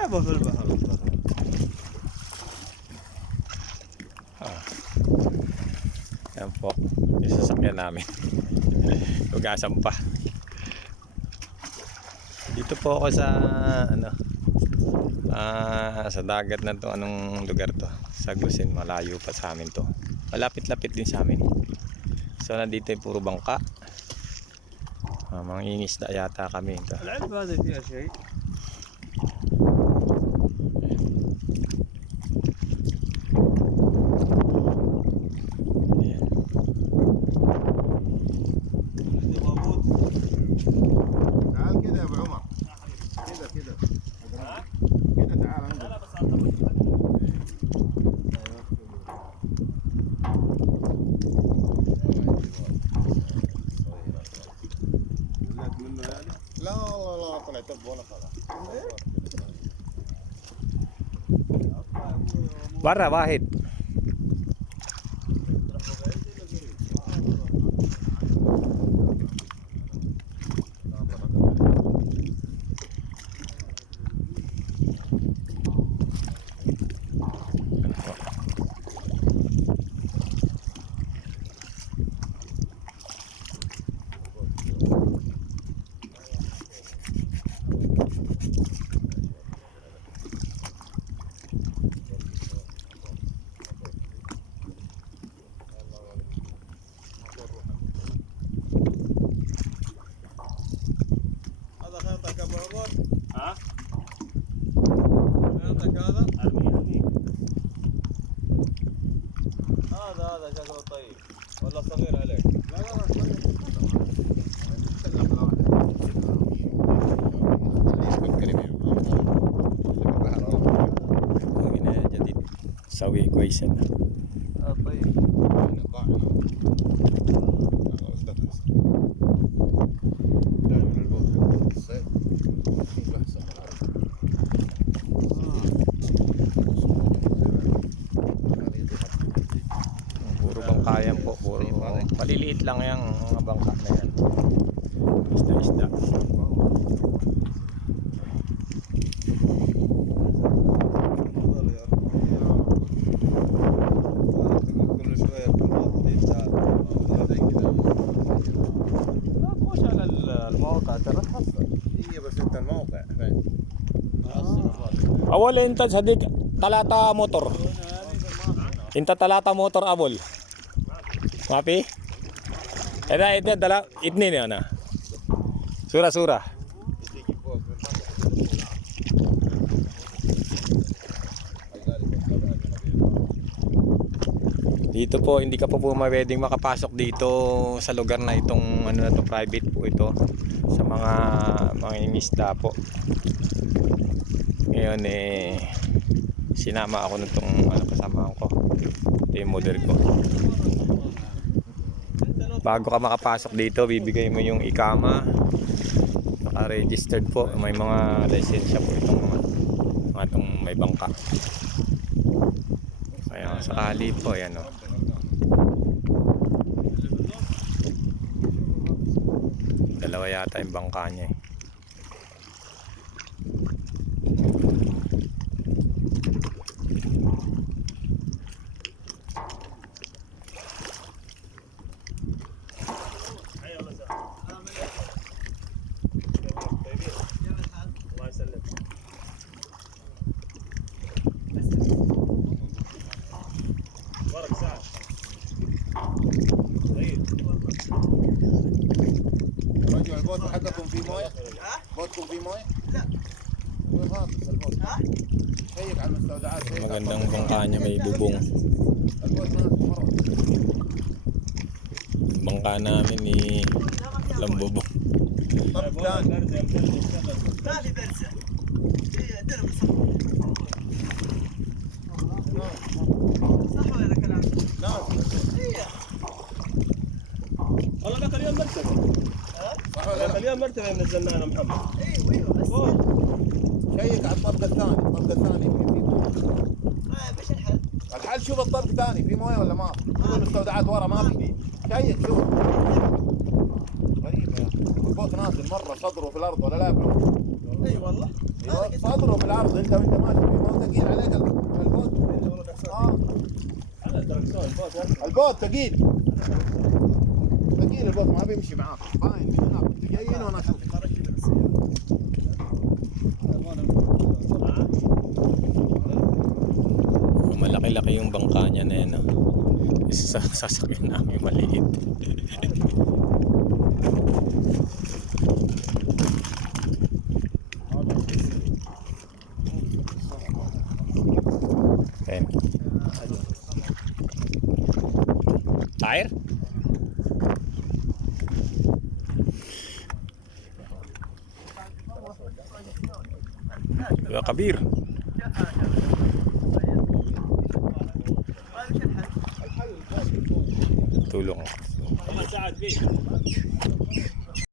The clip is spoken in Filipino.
لعبة في البحر. Yan po, yung sasakyan namin. Hugasan pa. Dito po ako sa sa dagat na to. Anong lugar to? Sa Gusin, malayo pa sa amin to. Malapit-lapit din sa amin. So nandito yung puro bangka. Mga ingisda yata kami ito. العلبة هذه فيها شيء. تعال كده يا ابو عمر، كده كده كده تعال عندك. لا والله لا طلع تب ولا خلاص. Bara, wahid. هذا خيطك ابو عمر. ها؟ خيطك هذا. ارمي. هذا شكله طيب ولا صغير عليك؟ لا لا لا Ini jadi sawi equation. طيب. Puro bangka yan po, puro paliliit lang yung mga bangka na yan. Isda-isda. كل شوية بتنطي تعال. لا تخش على المواقع ترى تحصل. هي بس انت الموقع فين؟ Awal inta sadik talata motor. Inta talata motor awal. Mapi? Eda ida dala itni ne ana. Sura. Dito po hindi ka po pwedeng makapasok dito sa lugar na itong ano na to, private po ito sa mga ingisda po. Ngayon sinama ako nitong kasama ko. Ito yung model ko. Bago ka makapasok dito, bibigay mo yung ikama. Naka-registered po. May mga lisensya po itong mga itong may bangka. Kaya sakali po, yan o. Dalawa yata yung bangka niya eh. الله يسلمك. ورق ساعة. طيب. رجل البوت حقكم فيه مويه؟ بوتكم فيه مويه؟ لا. وين غاطس البوت؟ شيك على المستودعات. Magandang bangka niya, may bubong. البوت ناقص مره. Bangka namin walang bubong. طب ثاني. ثاني برزة هي درب صح ولا كلام؟ ناقص. هي والله ذاك اليوم مرتبة. صح ولا ذاك لا؟ اليوم مرتبة منزلنا انا محمد. ايوه بس شيك على الطبق الثاني، الطبق الثاني فيه مويه. ايش الحل؟ الحل شوف الطبق الثاني فيه مويه ولا ما؟ شوف المستودعات ورا ما في. شيك شوف. غريبة يا اخي. البوت نازل مرة صدره في الارض ولا لا يا ابو؟ اي والله. ايوه صدره بالعرض انت وانت ماشي فيه ما هو ثقيل عليك البوت. على الدركسون البوت يا البوت ثقيل. ثقيل البوت ما بيمشي معاك. باين من هناك انت جايين وانا اشوف. Malaki-laki yung bangka niya na yan. Isa sa sasakyan namin maliit. Ayan. Tire? Ya Kabir. Tulong. محمد ساعد فيه